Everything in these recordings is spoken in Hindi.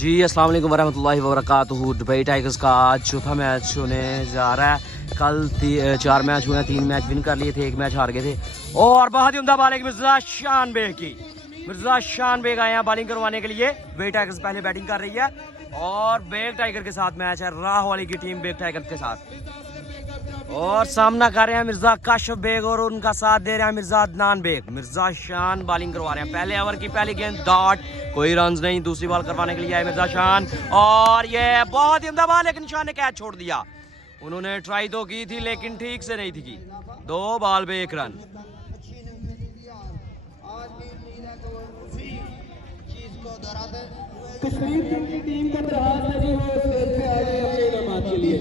जी अस्सलाम वालेकुम वरहमतुल्लाहि वबरकातुहू। दुबई टाइगर्स का आज चौथा मैच होने जा रहा है। कल 4 मैच हुए हैं, 3 मैच विन कर लिए थे, 1 मैच हार गए थे। और बहुत ही उम्दा बॉलिंग मिर्जा शान बेग की। मिर्जा शान बेग आए हैं बॉलिंग करवाने के लिए। दुबई टाइगर्स पहले बैटिंग कर रही है और बेग टाइगर के साथ मैच है। राह वाली की टीम बेग टाइगर के साथ और सामना कर रहे हैं मिर्जा काशिफ बेग और उनका साथ दे रहे हैं मिर्जा अदनान बेग। मिर्जा शान बॉलिंग करवा रहे हैं। पहले ओवर की पहली गेंद डॉट, कोई रन नहीं। दूसरी बॉल करवाने के लिए आए मिर्जा शान और ये बहुत ही उम्दा बॉल, लेकिन शान ने कैच छोड़ दिया। उन्होंने ट्राई तो की थी लेकिन ठीक से नहीं थी की। 2 बॉल पे 1 रन। कश्मीर की टीम का प्रयास नहीं हो स्टेज पे आ गए अपने इनामात के लिए।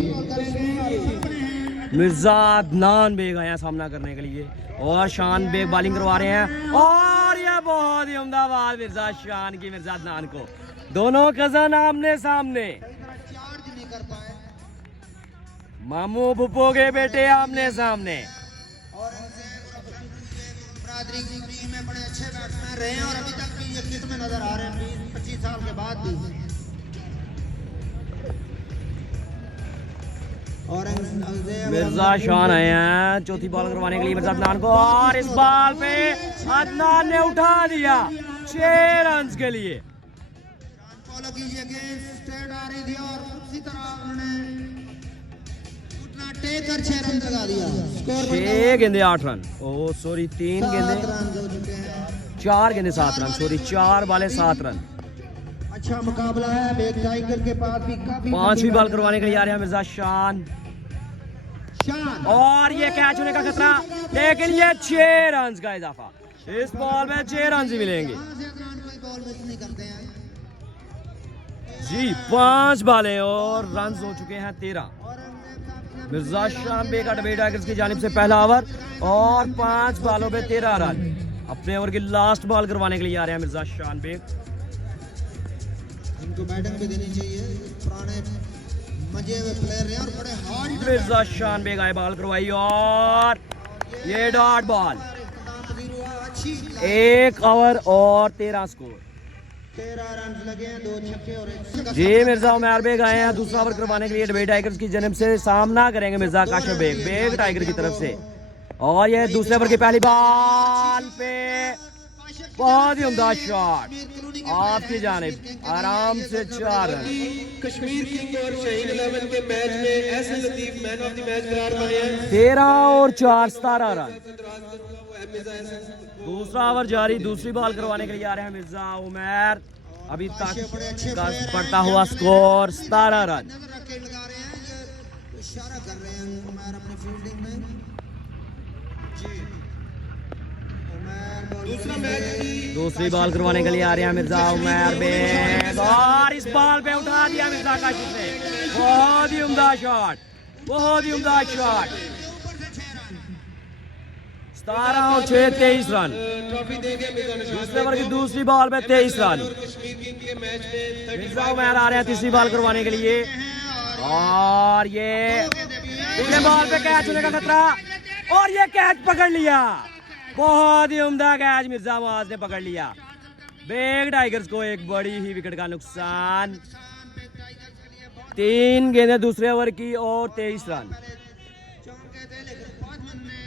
मिर्जा अदनान बेग आया सामना करने के लिए और शान बेग बॉलिंग करवा रहे हैं और ये बहुत ही उम्दा बॉल मिर्जा शान की मिर्जा अदनान को। दोनों कजन आमने सामने, मामू भुप्पो के बेटे आमने सामने। बरादरी की टीम में बड़े अच्छे बैट्समैन रहे हैं और अभी तक भी ये किट में नजर आ रहे हैं 20-25 साल के बाद भी। और मिर्जा शान आए हैं चौथी बॉल करवाने के लिए मिर्जा अदनान को और इस बॉल पे अदनान ने उठा दिया 6 रन के लिए। फॉलो कीजिए, गेंद स्ट्रेट आ रही थी और उसी तरह उन्होंने उठना टेक कर 6 रन लगा दिया। स्कोर 6 गेंदे 8 रन। ओह सॉरी 3 गेंदे 7 रन हो चुके हैं। 4 गेंदे 7 रन, सॉरी 4 बाले 7 रन। अच्छा मुकाबला है। बेग टाइगर के पास भी काफी 5वीं बॉल करवाने के लिए आ रहे हैं मिर्जा शान शान और ये कैच होने का खतरा, लेकिन ये 6 रन का इजाफा। इस बॉल में 6 रन ही मिलेंगे कोई बॉल मिस नहीं करते हैं जी। 5 बालें और रन हो चुके हैं 13। मिर्जा शान बेग दुबई टाइगर्स की जानिब से पहला ओवर और 5 बालों पे 13 रन। अपने ओवर की लास्ट बॉल करवाने के लिए आ रहे हैं मिर्जा शान बेग। इनको बैटिंग भी देनी चाहिए, पुराने मजे हुए प्लेयर हैं और बड़े हार्ड मिर्जा शान बेग आए, बॉल करवाई और ये डॉट बॉल। अच्छी 1 ओवर और 13 स्कोर। 13 रन लगे हैं, 2 छक्के और 1 जी मिर्जा उमर बेग आए हैं दूसरा ओवर करवाने के लिए। दुबई टाइगर्स की जन्म से सामना करेंगे मिर्जा काशिफ बेग बेग टाइगर की तरफ से। और ये दूसरे ओवर की पहली बॉल पे बहुत ही उम्दा शॉट आपकी जानिब, आराम से 4 रन। कश्मीर किंग और शहीद 11 के मैच में ऐसे Latif man of the match करार पाए हैं। 13 और 4 17 रन। दूसरा ओवर जारी, दूसरी बॉल करवाने के लिए आ रहे हैं मिर्जा उमर। अभी तक का बढ़ता हुआ स्कोर 17 रन। नजर रख के लगा रहे हैं, ये इशारा कर रहे हैं उमर अपनी फील्डिंग में। जी उमर दूसरा मैच दूसरी बॉल करवाने के लिए आ रहे हैं मिर्जा उमर बेग और इस बॉल पे उठा दिया मिर्जा काशिफ ने। बहुत ही उम्दा शॉट, बहुत ही उम्दा शॉट। 17 और 6 23 रन। ट्रॉफी दे दिया मिर्जा ने। दूसरे ओवर की दूसरी बॉल पे 23 रन। कश्मीर किंग के मैच में मिर्जा उमर आ रहे हैं तीसरी बॉल करवाने के लिए और ये दूसरे बॉल पे कैच होने का खतरा और ये कैच पकड़ लिया। बहुत ही उम्दा कैच मिर्जा मुआज ने पकड़ लिया। बेग टाइगर्स को एक बड़ी ही विकेट का नुकसान। 3 गेंदें दूसरे ओवर की और 23 रन। चौके थे लेकिन बॉसमैन ने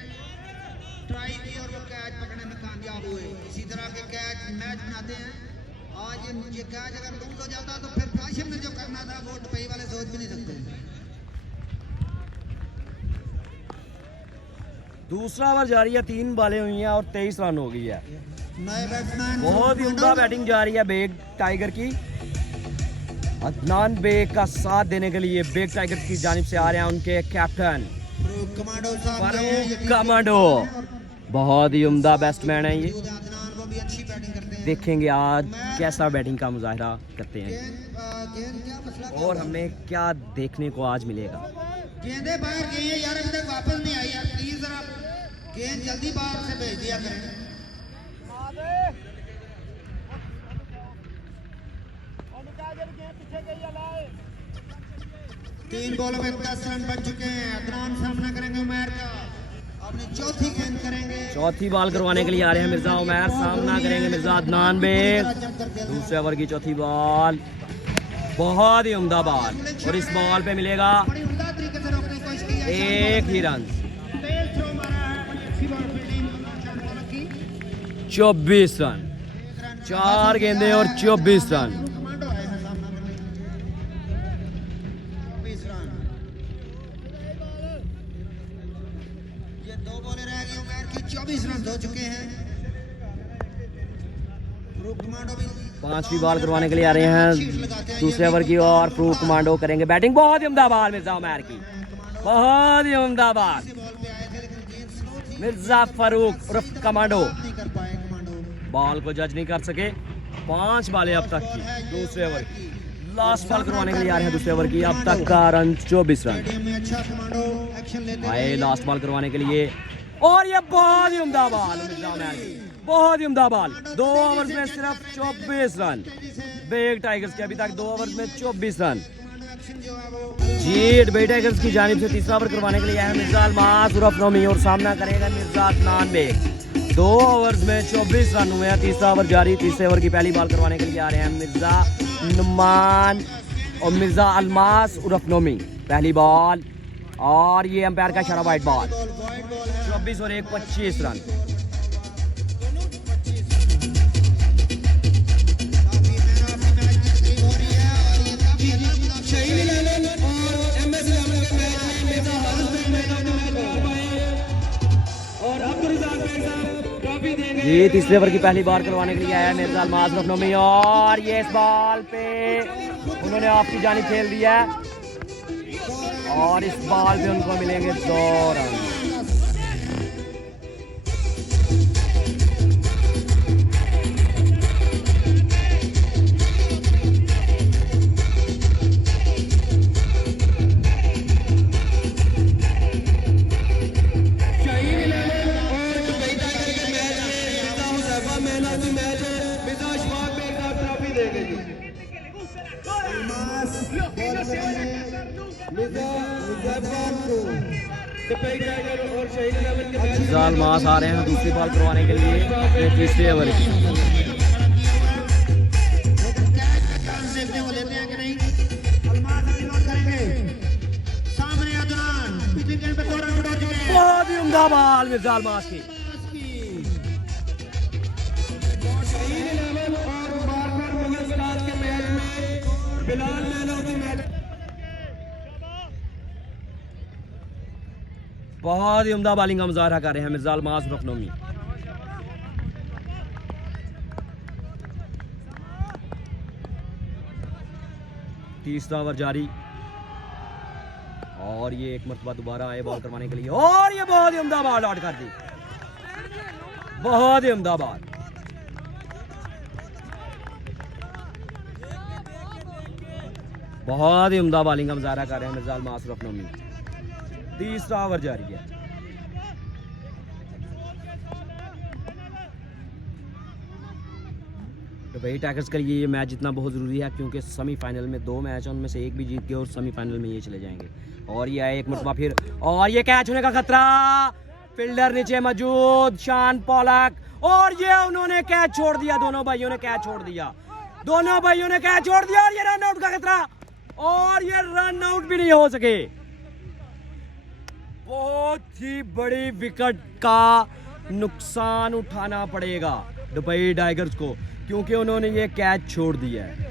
ट्राई की और वो कैच पकड़ने में कामयाब हुए। इसी तरह के कैच मैच बनाते हैं। आज ये कैच अगर लूज हो जाता तो फिर काशिफ ने जो करना था वो दुबई वाले सोच भी नहीं सकते। दूसरा ओवर जारी है, 3 बॉलें हुई हैं और 23 रन हो गई है। नए बैट्समैन बहुत ही उम्दा बैटिंग जा रही है बेग टाइगर की। अदनान बेग का साथ देने के लिए बेग टाइगर्स की जानिब से आ रहे हैं उनके कैप्टन कमांडो साहब फारूक कमांडो। बहुत ही उम्दा बैट्समैन है ये। अदनान वो भी अच्छी बैटिंग करते हैं। देखेंगे आज कैसा बैटिंग का मुजाहरा करते हैं गेंद क्या मसला और हमें क्या देखने को आज मिलेगा। गेंदे बाहर गई है यार, अभी तक वापस नहीं आई यार। प्लीज जरा गेंद जल्दी बाहर से भेज दिया करें। 3 बॉलों में 10 रन बन चुके हैं। अदनान सामना करेंगे उमर का। अपनी चौथी गेंद करेंगे। चौथी बॉल करवाने के लिए आ रहे हैं मिर्जा उमर। सामना करेंगे मिर्जा अदनान बेग। दूसरे ओवर की चौथी बॉल बहुत ही उम्दा बॉल और इस बॉल पे मिलेगा बड़ी उम्दा तरीके से रोकने की कोशिश की है। एक ही रन। तेज थ्रो मारा है, बड़ी अच्छी बॉल फील्डिंग शान पॉलक की। 24 रन, 4 गेंदे और 24 रन। कमांडो आए हैं सामना करने। 24 रन। ये 2 बॉलें रह गई उमर की, 24 रन हो चुके हैं। प्रूफ कमांडो भी 5वीं बॉल करवाने के लिए आ रहे हैं दूसरे ओवर की और प्रूफ कमांडो करेंगे बैटिंग। बहुत ही उम्दा बॉल मिर्जा उमर की, बहुत ही उम्दा बॉल। बॉल पे आए थे लेकिन गेंद स्लो थी, मिर्जा फारूक उर्फ कमांडो नहीं कर पाए कमांडो। बॉल को जज नहीं कर सके। 5 बॉलें अब तक की दूसरे ओवर की। लास्ट बॉल करवाने के लिए आ रहे हैं दूसरे ओवर की। अब तक का रन 24 रन। स्टेडियम में अच्छा कमांडो एक्शन लेते आए रहे। लास्ट बॉल करवाने के लिए और ये बहुत ही उम्दा बॉल मिर्जा उमर की, बहुत ही उम्दा बॉल। 2 ओवर्स में सिर्फ 24 रन। बेग टाइगर्स के अभी तक 2 ओवर्स में 24 रन। कमांडो एक्शन जो है वो जी बेग टाइगर्स की जानिब से तीसरा ओवर करवाने के लिए आया है मिर्जा अल्मास उर्फ नोमी और सामना करेगा मिर्जा अदनान बेग। 2 ओवर्स में 24 रन हुए हैं। तीसरा ओवर जारी। तीसरे ओवर की पहली बॉल करवाने के लिए आ रहे हैं मिर्जा नुमान और मिर्जा अल्मास उर्फ नोमी। पहली बॉल और ये अंपायर का इशारा वाइड बॉल। 24 और 1 25 रन। काफी मैन ऑफ द मैच की तकरीब हो रही है और ये काफी अच्छा ये तीसरे ओवर की पहली बॉल करवाने के लिए आया है मिर्जा अल्मास उर्फ नोमी और ये इस बॉल पे उन्होंने ऑफ की जानिब खेल दिया है और इस बॉल पे उनको मिलेंगे 2 रन। मिर्जा अल्मास आ रहे हैं दूसरी बॉल करवाने के लिए अपने तीसरे ओवर की। चांस देखने को लेते हैं कि नहीं। अल्मास अभी नोट करेंगे। सामने अदनान पिछले गेंद पे 2 रन उड़ा चुके हैं। बहुत ही उम्दा बॉल मिर्जा अल्मास की। बहुत ही उम्दा बॉलिंग का मुजाहरा कर रहे हैं मिर्जा अल्मास उर्फ नोमी। तीसरा ओवर जारी और ये एक मरतबा दोबारा आए बॉल करवाने के लिए और ये बहुत ही उम्दा बॉल आउट कर दी। बहुत ही उम्दा बॉल। बहुत ही उम्दा बॉलिंग का मुजाहरा कर रहे हैं मिर्जा अल्मास उर्फ नोमी। तीसरा ओवर जारी है। दुबई टाइगर्स के लिए ये मैच जितना बहुत ज़रूरी है क्योंकि सेमीफाइनल में 2 मैच हैं, उनमें से एक भी जीत गए और सेमीफाइनल में ये चले जाएंगे। और ये आए एक मरतबा फिर और ये कैच होने का खतरा। फील्डर नीचे मौजूद शान पॉलक और ये उन्होंने कैच छोड़ दिया। दोनों भाइयों ने कैच छोड़ दिया। दोनों भाइयों ने कैच छोड़ दिया और ये रन आउट का खतरा और ये रन आउट भी नहीं हो सके। बहुत ही बड़ी विकेट का नुकसान उठाना पड़ेगा दुबई टाइगर्स को क्योंकि उन्होंने ये कैच छोड़ दिया है।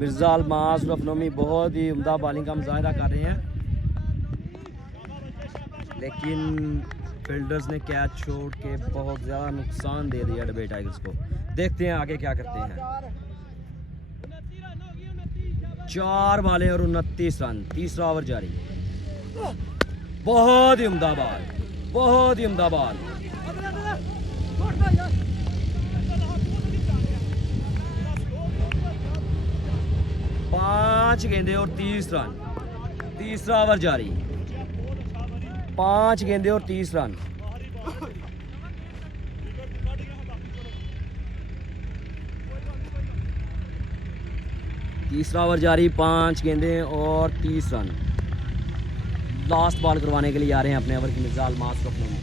मिर्जा अल्मास उर्फ नोमी बहुत ही उम्दा बॉलिंग का मुजाहरा कर रहे हैं लेकिन फील्डर्स ने कैच छोड़ के बहुत ज़्यादा नुकसान दे दिया दुबई टाइगर्स को। देखते हैं आगे क्या करते हैं। 4 बॉलें और 29 रन। तीसरा ओवर जारी। बहुत ही उम्दा बॉल, बहुत ही उम्दा बॉल। पांच गेंदे और 30 रन। तीसरा ओवर जारी। 5 गेंदे और 30 रन। तीसरा ओवर जारी, 5 गेंदें और 30 रन। लास्ट बॉल करवाने के लिए आ रहे हैं अपने ओवर की मिर्जा अल्मास रफनोमी।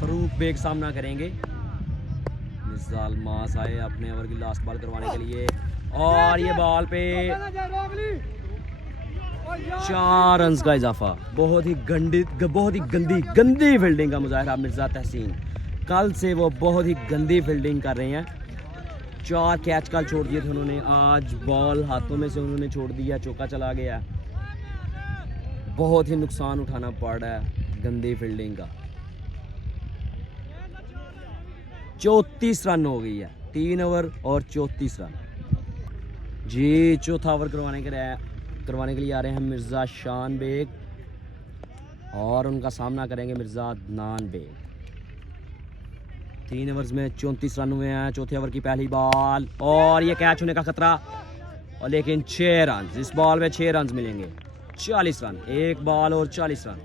फरूक बेग सामना करेंगे। मिर्जा अल्मास आए अपने ओवर की लास्ट बॉल करवाने के लिए और ये बॉल पे 4 रन का इजाफा। बहुत ही गंदी फील्डिंग का मुजाहरा मिर्जा तहसीन। कल से वो बहुत ही गंदी फील्डिंग कर रहे हैं। 4 कैच कल छोड़ दिए थे उन्होंने, आज बॉल हाथों में से उन्होंने छोड़ दिया, चौका चला गया। बहुत ही नुकसान उठाना पड़ रहा है गंदी फील्डिंग का। 34 रन हो गई है, 3 ओवर और 34 रन जी। चौथा ओवर करवाने के लिए आ रहे हैं मिर्ज़ा शान बेग और उनका सामना करेंगे मिर्ज़ा अदनान बेग। 3 ओवर्स में 34 रन हुए हैं। चौथे ओवर की पहली बॉल और ये कैच होने का खतरा, और लेकिन 6 रन। इस बॉल में 6 रन मिलेंगे, 40 रन। एक बॉल और 40 रन।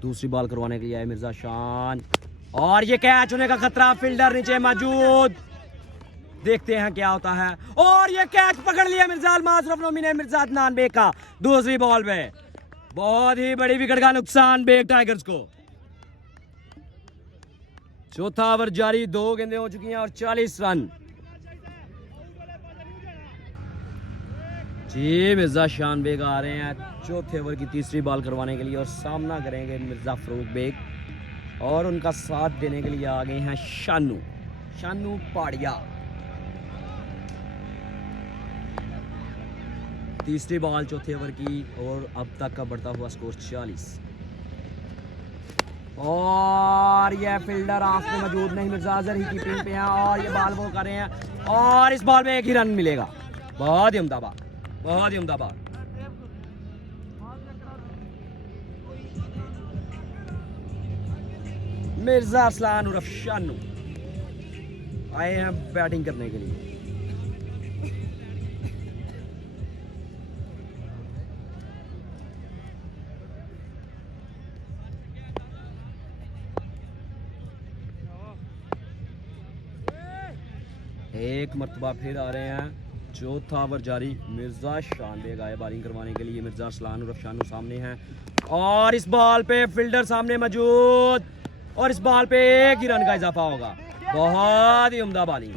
दूसरी बॉल करवाने के लिए आए मिर्जा शान और ये कैच होने का खतरा, फील्डर नीचे मौजूद। देखते हैं क्या होता है और ये कैच पकड़ लिया मिर्जा अल्मास रफनोमी ने मिर्जा अदनान बेग का। दूसरी बॉल पे बहुत ही बड़ी विकेट का नुकसान बेग टाइगर्स को। चौथा ओवर जारी, 2 गेंदें हो चुकी हैं और 40 रन जी। मिर्जा शान बेग आ रहे हैं चौथे ओवर की तीसरी बॉल करवाने के लिए और सामना करेंगे मिर्जा फरूक बेग और उनका साथ देने के लिए आ गए हैं शानू पाड़िया। तीसरी बॉल चौथे ओवर की और अब तक का बढ़ता हुआ स्कोर 40। और ये फील्डर हाथ में मौजूद नहीं, मिर्जा अजहर ही कीपिंग पे हैं और ये बॉल वो कर रहे हैं और इस बॉल में 1 ही रन मिलेगा। बहुत ही उम्दा बात, बहुत ही उम्दा बात। मिर्जा अरसलान उर्फ शानू आए हैं बैटिंग करने के लिए। एक मरतबा फिर आ रहे हैं। चौथा ओवर जारी, मिर्जा शान बेग आए बॉलिंग करवाने के लिए। मिर्जा अरसलान उर्फ शानू सामने हैं और इस बॉल पे फील्डर सामने मौजूद और इस बॉल पे 1 ही रन का इजाफा होगा। बहुत ही उम्दा बॉलिंग,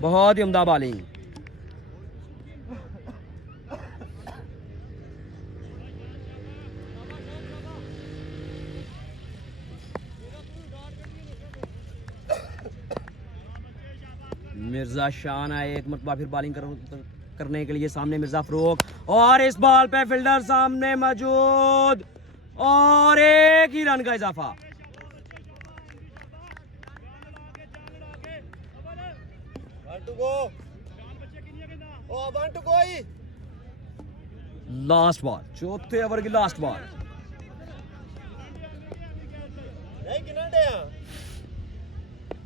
बहुत ही उम्दा बॉलिंग। मिर्जा शान आए एक मरतबा फिर बॉलिंग करने के लिए। सामने मिर्जा फरूक और इस बॉल पे फील्डर सामने मौजूद और 1 ही रन का इजाफा। लास्ट बॉल, चौथे ओवर की लास्ट बॉल।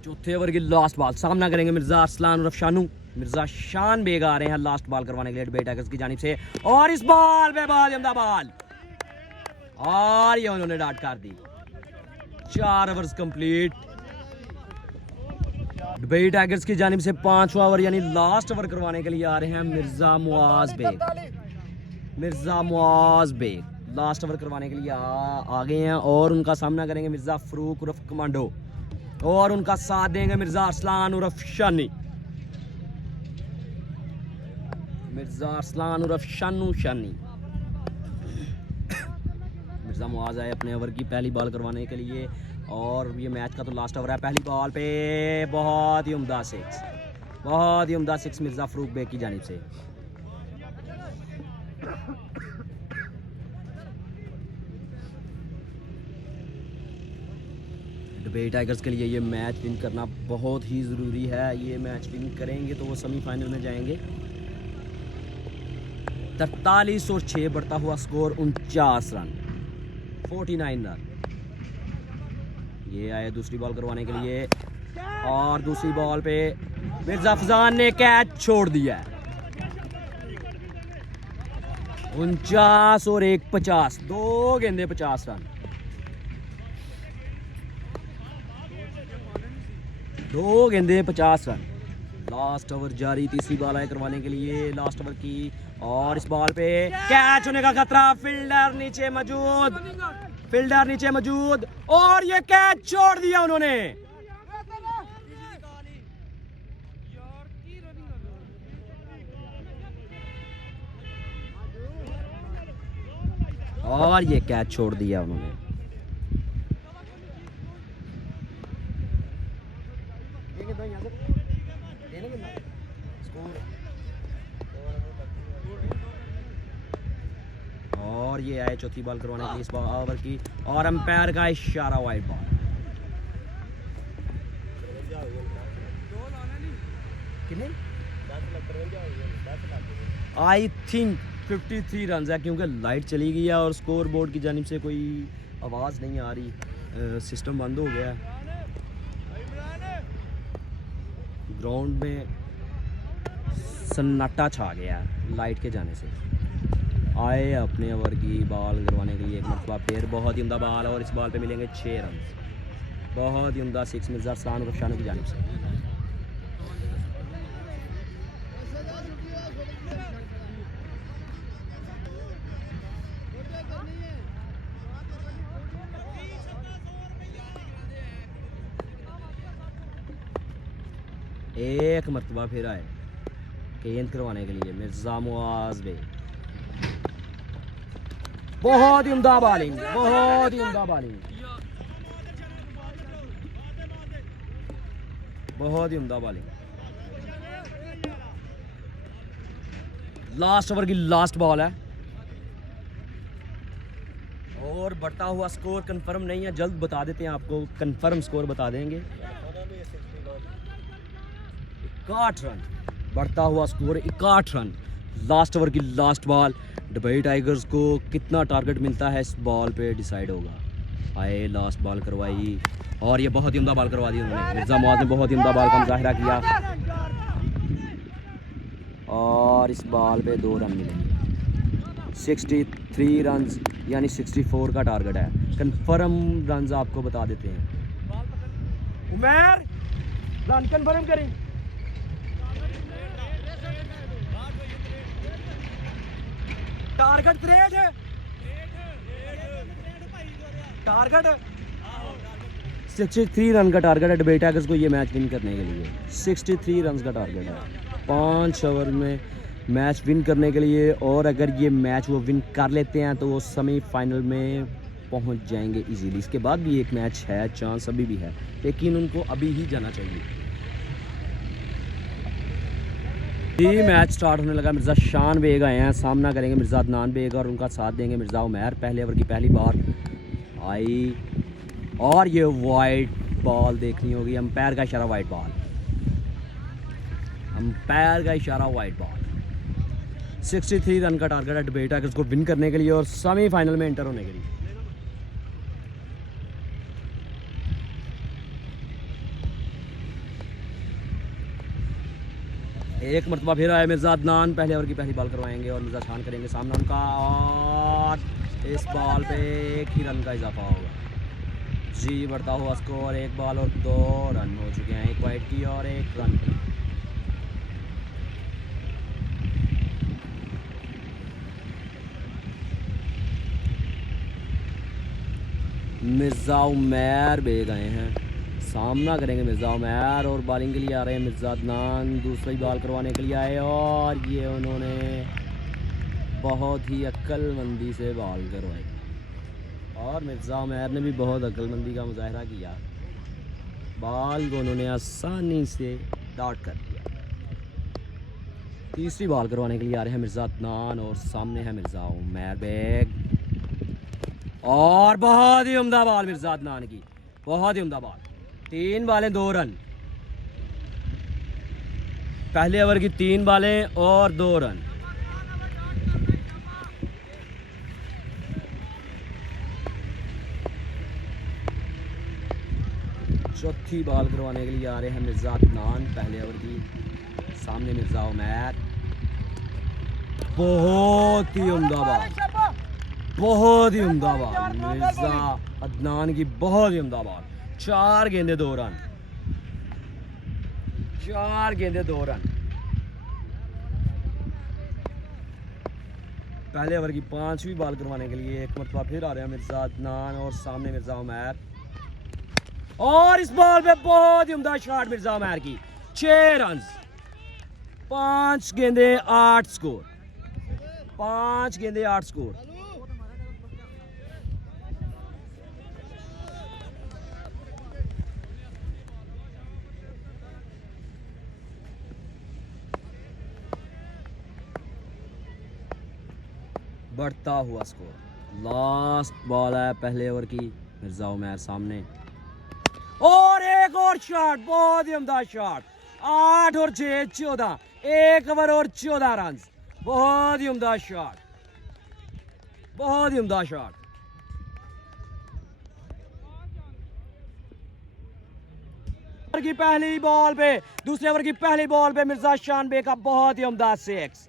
चौथे ओवर की लास्ट बॉल, सामना करेंगे मिर्जा अरसलान उर्फ शानू। मिर्जा शान बेग आ रहे हैं लास्ट बॉल करवाने के लिए डुबई टाइगर्स की जानिब से और इस बॉल पे बहुत उम्दा बॉल और ये उन्होंने डॉट कर दी। 4 ओवर्स कंप्लीट। डुबई टाइगर्स की जानिब से 5वां ओवर यानी लास्ट ओवर करवाने के लिए आ रहे हैं मिर्जा मुआज बेग। मिर्जा मुआज बेग लास्ट ओवर करवाने के लिए आ गए हैं और उनका सामना करेंगे मिर्जा फरूक उर्फ कमांडो और उनका साथ देंगे मिर्जा अरसलान उर्फ शानी। मिर्जा अरसलान उर्फ शानी। मिर्जा मुआज आए अपने ओवर की पहली बॉल करवाने के लिए और ये मैच का तो लास्ट ओवर है। पहली बॉल पे बहुत ही उम्दा 6, बहुत ही उम्दा 6 मिर्जा फरूक बेग की जानिब से। डुबई टाइगर्स के लिए ये मैच विन करना बहुत ही ज़रूरी है। ये मैच विन करेंगे तो वो सेमीफाइनल में जाएंगे। 43 और 6 बढ़ता हुआ स्कोर 49 रन, 49 रन। ये आए दूसरी बॉल करवाने के लिए और दूसरी बॉल पे मिर्जा फजान ने कैच छोड़ दिया है। 49 और 1 50, 2 गेंदे 50 रन, 2 गेंदे 50 रन। लास्ट ओवर जारी, तीसरी बॉल है करवाने के लिए लास्ट ओवर की, और इस बॉल पे कैच होने का खतरा, फील्डर नीचे मौजूद, और ये कैच छोड़ दिया उन्होंने। और ये कैच छोड़ दिया उन्होंने। और ये आए चौथी बॉल करवाने के लिए इस ओवर की, और अंपायर का इशारा, वाइड बॉल। कितने? आई थिंक 53 रन है, क्योंकि लाइट चली गई है और स्कोर बोर्ड की जानिब से कोई आवाज़ नहीं आ रही, सिस्टम बंद हो गया है। ग्राउंड में सन्नाटा छा गया है लाइट के जाने से। आए अपने ओवर की बॉल करवाने के लिए एक मरतबा फिर, बहुत ही उम्दा बॉल, और इस बॉल पे मिलेंगे 6 रन। बहुत ही उम्दा 6 मिर्जा अरसलान और रफशानों की जानिब से। एक मरतबा फिर आए गेंद करवाने के लिए मिर्जा मुआज बे। बहुत ही उम्दा बॉलिंग, बहुत ही उम्दा बॉलिंग, बहुत ही उम्दा बॉलिंग। लास्ट ओवर की लास्ट बॉल है, और बढ़ता हुआ स्कोर कंफर्म नहीं है, जल्द बता देते हैं आपको, कंफर्म स्कोर बता देंगे। 61 रन, बढ़ता हुआ स्कोर 61 रन। लास्ट ओवर की लास्ट बॉल, दुबई टाइगर्स को कितना टारगेट मिलता है इस बॉल पे डिसाइड होगा। आए लास्ट बॉल करवाई, और ये बहुत ही उम्दा बॉल करवा दी उन्होंने। मिर्जा मुआज ने बहुत ही उम्दा बॉल का मुजाहिरा किया, और इस बॉल पे 2 रन मिलेंगे। 63 रन यानी 64 का टारगेट है। कंफर्म रन आपको बता देते हैं। उमर रन कंफर्म करें। टारगेट 63 है, टारगेट 63 रन का टारगेट है दुबई टाइगर्स को ये मैच विन करने के लिए। 63 रन का टारगेट है 5 ओवर में मैच विन करने के लिए, और अगर ये मैच वो विन कर लेते हैं तो वो सेमीफाइनल में पहुंच जाएंगे इजीली। इसके बाद भी एक मैच है, चांस अभी भी है, लेकिन उनको अभी ही जाना चाहिए। ये मैच स्टार्ट होने लगा। मिर्ज़ा शान बेग आए हैं, सामना करेंगे मिर्ज़ा अदनान बेग, और उनका साथ देंगे मिर्ज़ा उमैर। पहले ओवर की पहली बॉल आई, और ये वाइड बॉल देखनी होगी। अंपायर का इशारा वाइड बॉल, अंपायर का इशारा वाइड बॉल। 63 रन का टारगेट है दुबई टाइगर्स को विन करने के लिए और सेमीफाइनल में एंटर होने के लिए। एक मरतबा फिर आए मिर्ज़ा अदनान, पहले ओवर की पहली बॉल करवाएंगे और मिर्ज़ा शान करेंगे सामना उनका, और इस बॉल पे 1 ही रन का इजाफा होगा जी। बढ़ता हुआ स्कोर 1 बॉल और 2 रन हो चुके हैं, 1 वाइड की और 1 रन। मिर्ज़ा उमैर बेग आए हैं, सामना करेंगे मिर्ज़ा उमैर, और बॉलिंग के लिए आ रहे हैं मिर्ज़ा अदनान। दूसरी बॉल करवाने के लिए आए, और ये उन्होंने बहुत ही अक्लमंदी से बॉल करवाई, और मिर्ज़ा उमैर ने भी बहुत अक्लमंदी का मुजाहरा किया। बॉल को उन्होंने आसानी से डॉट कर दिया। तीसरी बॉल करवाने के लिए आ रहे हैं मिर्ज़ा अदनान, और सामने है मिर्ज़ा उमैर बेग, और बहुत ही उम्दा बॉल मिर्ज़ा अदनान की, बहुत ही उम्दा बॉल। 3 बॉलें 2 रन, पहले ओवर की 3 बॉलें और 2 रन। चौथी बॉल करवाने के लिए आ रहे हैं मिर्ज़ा अदनान, पहले ओवर की, सामने मिर्ज़ा उमैर, बहुत ही उम्दा बॉल, बहुत ही उम्दा बॉल। मिर्जा अदनान की बहुत ही उम्दा बॉल। 4 गेंदे 2 रन, 4 गेंदे 2 रन। पहले ओवर की 5वीं बॉल करवाने के लिए एक मरतबा फिर आ रहे हैं मिर्जा अदनान और सामने मिर्जा उमैर। और इस बॉल पे बहुत ही उम्दा शॉट मिर्जा उमैर की। 6 रन, 5 गेंदे 8 स्कोर, 5 गेंदे 8 स्कोर। बढ़ता हुआ स्कोर। लास्ट बॉल है पहले ओवर की। मिर्जा उमैर सामने और एक और शॉट, बहुत ही उम्दा शॉट। 8 और 6 14, 1 ओवर और 14 रन। बहुत ही उम्दा शॉट, बहुत ही उम्दा शॉट। ओवर की पहली बॉल पे, दूसरे ओवर की पहली बॉल पे मिर्जा शान बेग का बहुत ही उम्दा 6।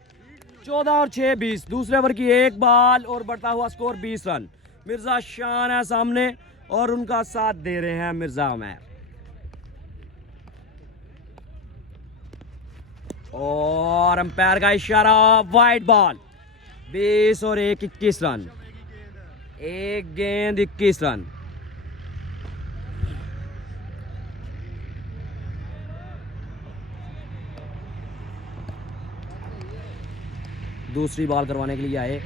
14 और 6 20। दूसरे ओवर की एक बॉल और बढ़ता हुआ स्कोर 20 रन। मिर्जा शान है सामने और उनका साथ दे रहे हैं मिर्जा उमैर। और अंपायर का इशारा, वाइड बॉल। 20 और 1 21 रन। 1 गेंद 21 रन। दूसरी बॉल करवाने के लिए आए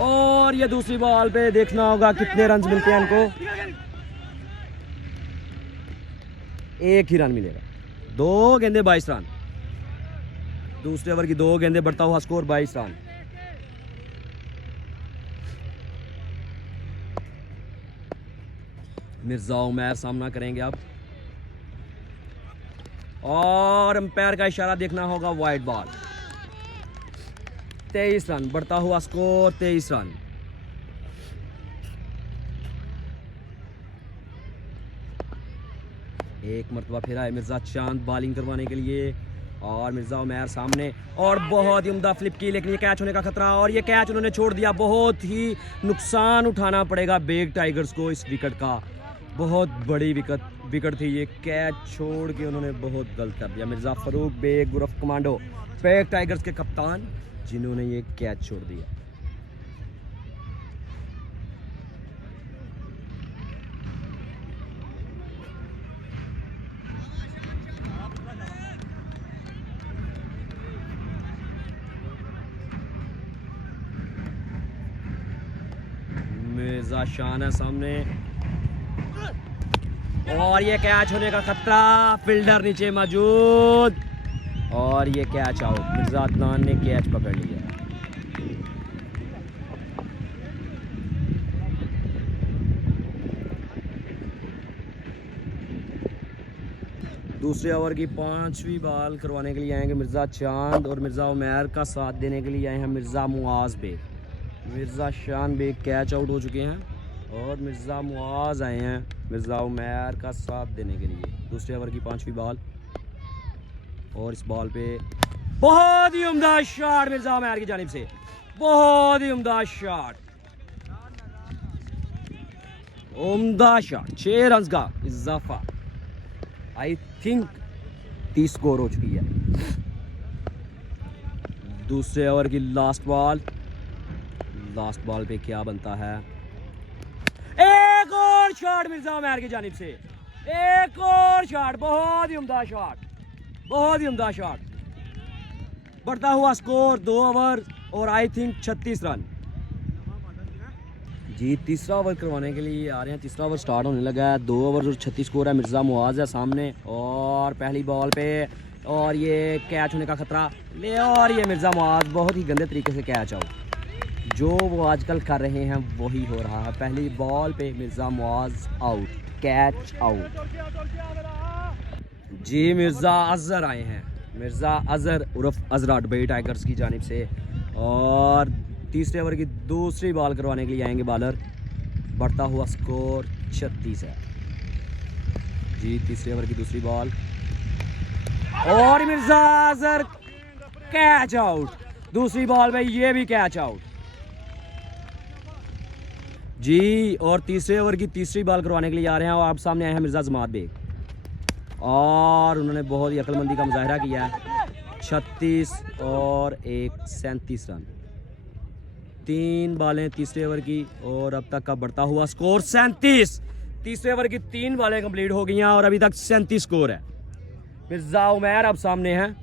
और ये दूसरी बॉल पे देखना होगा कितने रन मिलते हैं इनको। 1 ही रन मिलेगा। 2 गेंदे 22 रन। दूसरे ओवर की 2 गेंदे, बढ़ता हुआ स्कोर 22 रन। मिर्जा उमैर सामना करेंगे अब और अंपायर का इशारा देखना होगा, वाइड बॉल। 23 रन, बढ़ता हुआ स्कोर 23 रन। एक मरतबा फिर आए मिर्जा चांद बॉलिंग करवाने के लिए और मिर्जा उमैर सामने और बहुत ही उम्दा फ्लिप की, लेकिन ये कैच होने का खतरा और ये कैच उन्होंने छोड़ दिया। बहुत ही नुकसान उठाना पड़ेगा बेग टाइगर्स को इस विकेट का। बहुत बड़ी विकेट थी, ये कैच छोड़ के उन्होंने बहुत गलत कर दिया। मिर्जा फारूक बेग उर्फ कमांडो, बेग टाइगर्स के कप्तान, जिन्होंने ये कैच छोड़ दिया। मिर्जा शान है सामने और ये कैच होने का खतरा, फील्डर नीचे मौजूद और ये कैच आउट। मिर्जा अदनान ने कैच पकड़ लिया। दूसरे ओवर की 5वीं बॉल करवाने के लिए आएंगे मिर्जा चांद और मिर्जा उमैर का साथ देने के लिए आए हैं मिर्जा मुआज बेग। मिर्जा शान बेग कैच आउट हो चुके हैं और मिर्जा मुआज आए हैं मिर्जा उमैर का साथ देने के लिए। दूसरे ओवर की 5वीं बॉल और इस बॉल पे बहुत ही उम्दा शॉट मिर्जा उमैर की जानिब से। बहुत ही उम्दा शॉट, उम्दा शॉट। 6 रन का इजाफा। आई थिंक 30 स्कोर हो चुकी है। दूसरे ओवर की लास्ट बॉल पे क्या बनता है? एक और शॉट मिर्जा उमैर की जानिब से। एक और शॉट, बहुत ही उम्दा शॉट, बहुत ही उम्दा शॉट। बढ़ता हुआ स्कोर 2 ओवर और आई थिंक 36 रन। जी तीसरा ओवर करवाने के लिए आ रहे हैं। तीसरा ओवर स्टार्ट होने लगा है। 2 ओवर और 36 स्कोर है। मिर्जा मुआज है सामने और पहली बॉल पे और ये कैच होने का खतरा ले और ये मिर्जा मुआज बहुत ही गंदे तरीके से कैच आउट। जो वो आजकल कर रहे हैं वही हो रहा है। पहली बॉल पे Mirza Muaz out, catch out. जी मिर्जा अजहर आए हैं, मिर्जा अजहर उर्फ अजरा दुबई टाइगर्स की जानिब से और तीसरे ओवर की दूसरी बॉल करवाने के लिए आएंगे बॉलर। बढ़ता हुआ स्कोर 36 है। जी तीसरे ओवर की दूसरी बॉल और मिर्जा अजहर कैच आउट। दूसरी बॉल पे ये भी कैच आउट जी। और तीसरे ओवर की तीसरी बॉल करवाने के लिए आ रहे हैं और आप सामने आए हैं मिर्जा जमात बेग और उन्होंने बहुत ही अक्लमंदी का मुजाहरा किया है। 36 और 37 रन। 3 बॉलें तीसरे ओवर की और अब तक का बढ़ता हुआ स्कोर 37। तीसरे ओवर की 3 बॉलें कंप्लीट हो गई हैं और अभी तक 37 स्कोर है। मिर्जा उमैर अब सामने हैं।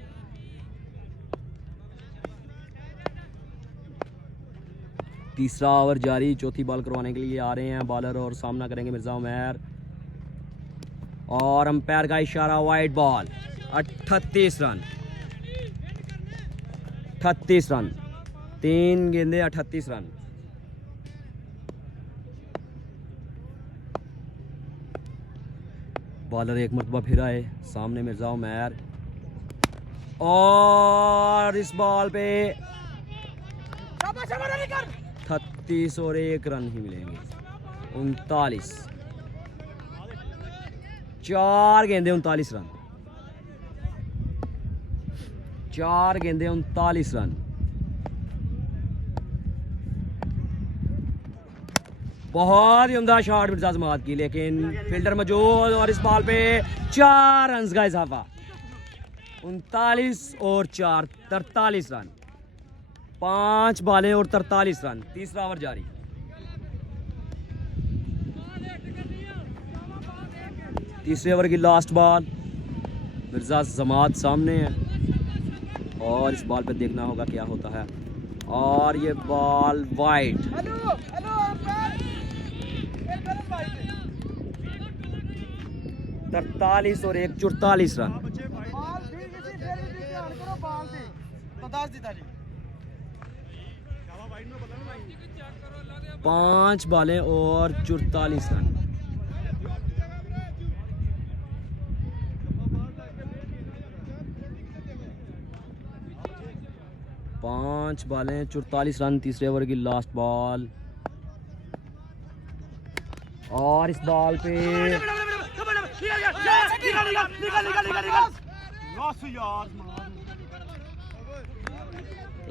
तीसरा ओवर जारी। चौथी बॉल करवाने के लिए आ रहे हैं बॉलर और सामना करेंगे मिर्जा उमैर और अंपायर का इशारा वाइड बॉल। 38 रन। 38 रन। 3 गेंदे 38 रन। बॉलर एक मरतबा फिर आए सामने मिर्जा उमैर और इस बॉल पे 36 और 1 रन ही मिलेंगे। 39। 4 गेंदे 39 रन। 4 गेंदे 39 रन। बहुत ही उम्दा शॉट मिर्जा जमात की, लेकिन फील्डर मौजूद और इस बॉल पे 4 रन का इजाफा। 39 और 4 43 रन। 5 बॉलें और 43 रन। तीसरा ओवर जारी। तीसरे ओवर की लास्ट बॉल। मिर्जा जमात सामने है और इस बॉल पे देखना होगा क्या होता है और ये बॉल वाइड। 43 और 1 44 रन। 5 बॉलें और 44 रन। पांच बॉलें 44 रन। तीसरे ओवर की लास्ट बॉल और इस बॉल पे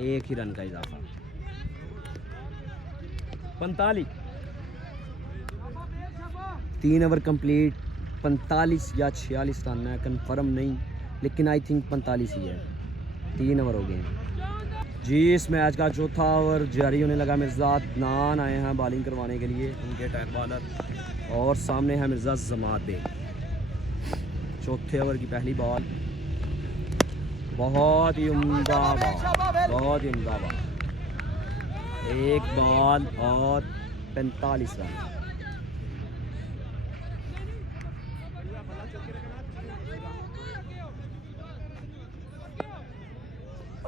एक ही रन का इजाफा। 45। 3 ओवर कंप्लीट। 45 या 46 रन है, कंफर्म नहीं, लेकिन आई थिंक 45 ही है। 3 ओवर हो गए जी। इस मैच का चौथा ओवर जारी होने लगा। मिर्जा अदनान आए हैं बॉलिंग करवाने के लिए, उनके टाइम बॉलर और सामने है मिर्जा जमात बेग। चौथे ओवर की पहली बॉल। बहुत ही उम्दा बॉल, बहुत ही उम्दा बॉल। 1 बॉल और 45 रन।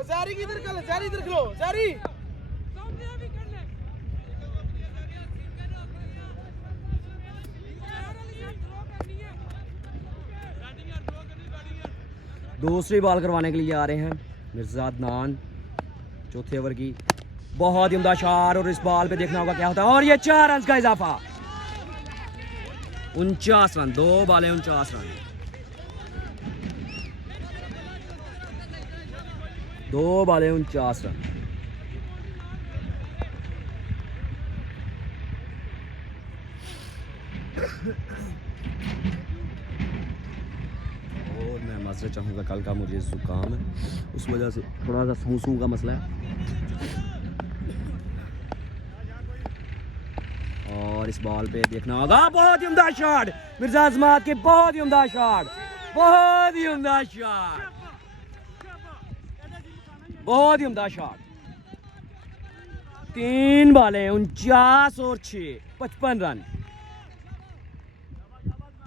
जारी किधर कर ले, जारी इधर करो, जारी दूसरी बॉल करवाने के लिए आ रहे हैं मिर्जा अदनान। चौथे ओवर की बहुत ही उम्दा शॉट और इस बॉल पे देखना होगा क्या होता है और ये 4 रन का इजाफा। 49 रन। 2 बॉलें 49 रन। 2 बॉलें 49 रन। और मैं माजरत चाहूँगा, कल का मुझे जुकाम है, उस वजह से थोड़ा सा सूं का मसला है। और इस बॉल पे देखना होगा। बहुत ही उम्दा शॉट मिर्जा जमात के, बहुत ही उम्दा शॉट, बहुत ही उम्दा शॉट, बहुत ही उम्दा शॉट। 3 बॉलें 49 और 6 55 रन।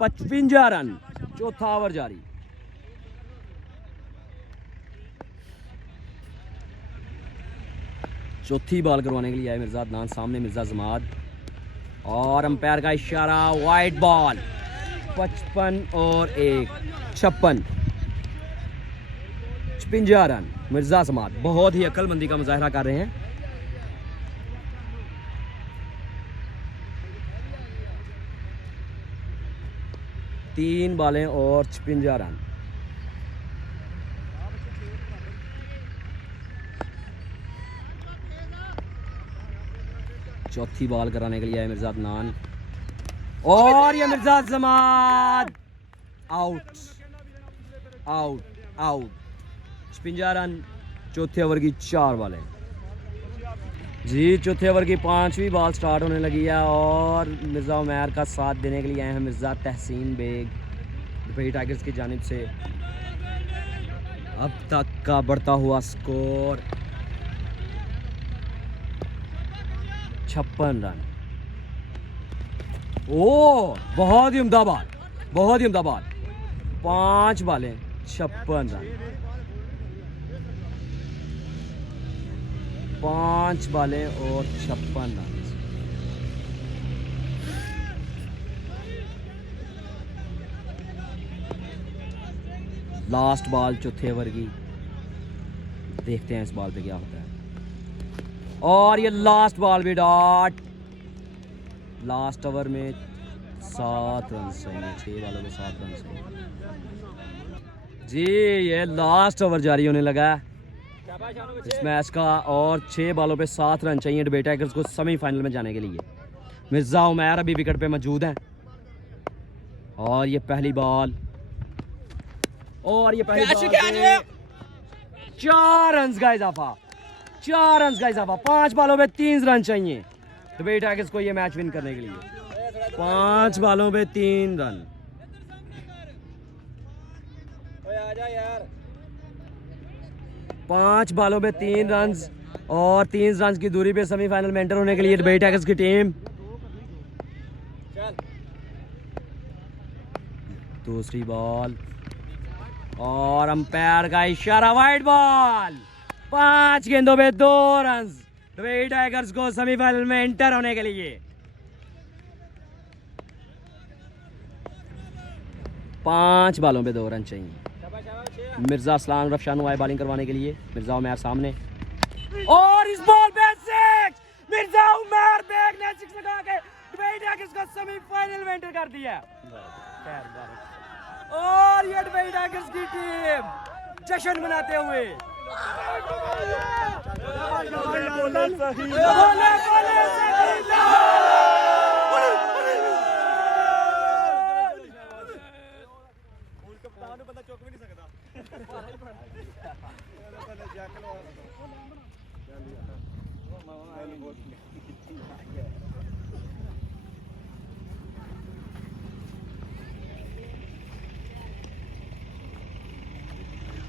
55 रन। चौथा ओवर जारी। चौथी बॉल करवाने के लिए आए मिर्जा अदनान। सामने मिर्जा जमात और अंपायर का इशारा वाइड बॉल। 55 और 1 56। 56 रन। मिर्जा जमात बहुत ही अक्लमंदी का मुजाहरा कर रहे हैं। तीन बॉलें और 56 रन। चौथी बॉल कराने के लिए आए मिर्जा अदनान और ये मिर्जा जमात आउट आउट आउट 56 रन चौथे ओवर की 4 बॉलें जी। चौथे ओवर की 5वीं बॉल स्टार्ट होने लगी है और मिर्जा उमैर का साथ देने के लिए आए हैं मिर्जा तहसीन बेग दुबई टाइगर्स की जानिब से। अब तक का बढ़ता हुआ स्कोर 56 रन। ओ बहुत ही उम्दा बात, बहुत ही उम्दा बात। 5 बॉलें 56 रन, 5 बॉलें और 56 रन। लास्ट बॉल चौथे ओवर की, देखते हैं इस बॉल पे क्या होता है। और ये लास्ट बॉल भी डॉट। लास्ट ओवर में 7 रन चाहिए, 6 बॉलों में 7 रन चाहिए जी। ये लास्ट ओवर जारी होने लगा है इस मैच का और 6 बॉलों पे 7 रन चाहिए दुबई टाइगर्स को सेमीफाइनल में जाने के लिए। मिर्जा उमैर अभी विकेट पे मौजूद हैं और ये पहली बॉल और ये पहली बॉल 4 रन का इजाफा, 4 रन का इजाफा। 5 बॉलों पे 3 रन चाहिए दुबई टाइगर्स को ये मैच विन करने के लिए। 5 बॉलों पे 3 रन। 5 बॉलों पे 3 रन और 3 रन की दूरी पे सेमीफाइनल में एंटर होने के लिए दुबई टाइगर्स की टीम। दूसरी बॉल और अंपायर का इशारा, वाइड बॉल। 5 गेंदों पे 2 रन दुबई टाइगर्स को सेमीफाइनल में एंटर होने के लिए। 5 बॉलों पे 2 रन चाहिए। मिर्जा असलान रफशान आए बॉलिंग करवाने के लिए। मिर्जा उमैर सामने और इस बॉल पे 6। मिर्जा उमैर बेग ने 6 लगा के दुबई टाइगर्स को सेमीफाइनल में एंटर कर दिया। और ये दुबई टाइगर्स की टीम जश्न मनाते हुए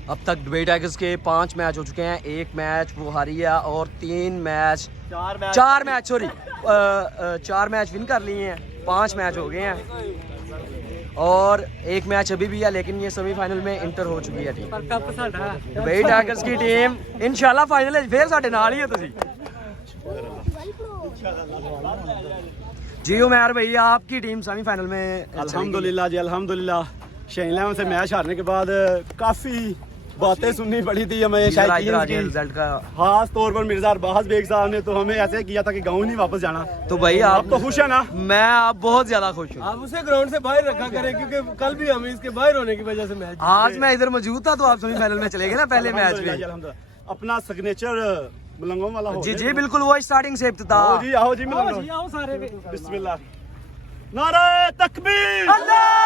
अब तक दुबई टाइगर्स के 5 मैच हो चुके हैं। 1 मैच वो हारी है और 4 मैच विन कर लिए हैं। 5 मैच हो गए हैं और 1 मैच अभी भी है, लेकिन ये सेमीफाइनल में इंटर हो चुकी है टीम। दुबई टाइगर्स की टीम इंशाल्लाह फाइनल फिर साडे नाल ही है तुसी जी। उमैर भाई आपकी टीम सेमीफाइनल में अल्हम्दुलिल्लाह जी, अल्हम्दुलिल्लाह। शेन से मैच हारने के बाद काफ़ी बातें सुननी पड़ी थी हमें रिजल्ट का। खास तौर पर मिर्जा अरबाज बेग साहब ने तो हमें ऐसे किया था कि गाँव नहीं वापस जाना। तो भाई आप तो खुश है ना? मैं आप बहुत ज्यादा खुश हूँ। आप उसे ग्राउंड से बाहर रखा करें क्योंकि कल भी हमें इसके बाहर होने की वजह से मैच। आज मैं इधर मौजूद था तो आप सेमीफाइनल में चले गए ना पहले मैच में। अपना सिग्नेचर मलंगों वाला हो जी जी बिल्कुल वो स्टार्टिंग से आओ जी मलंगों, आओ सारे बिस्मिल्लाह, नारे तकबीर, अल्लाह